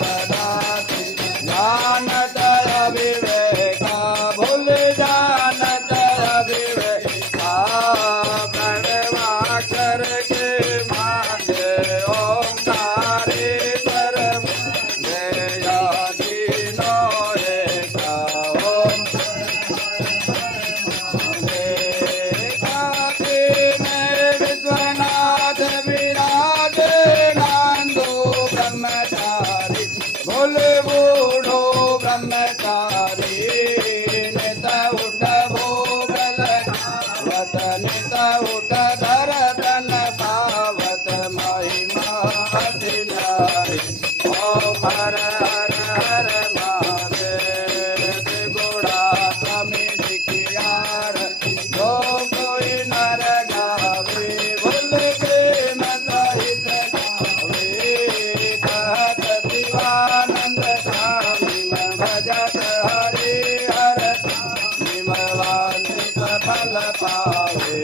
सदा जानत अविवेका भूल जानत अविवेका प्रणवा करके मांगे ओंकारेश्वर जयादीनो एका ओम काशी में विश्वनाथ विराज नांदो ब्रह्मचारी बोल बूढ़ो ब्रह्मचारी नित उठ भोगल नित उठ धरतन पावत महिमा दिलारी ओम हर हर हर महादेव गुड़ा स्वामी दिखियार जो कोई नर गावे भूल प्रेम सहित गावे कहत शिवानंद स्वामी भजत हरि हर निमवांछित फल पावे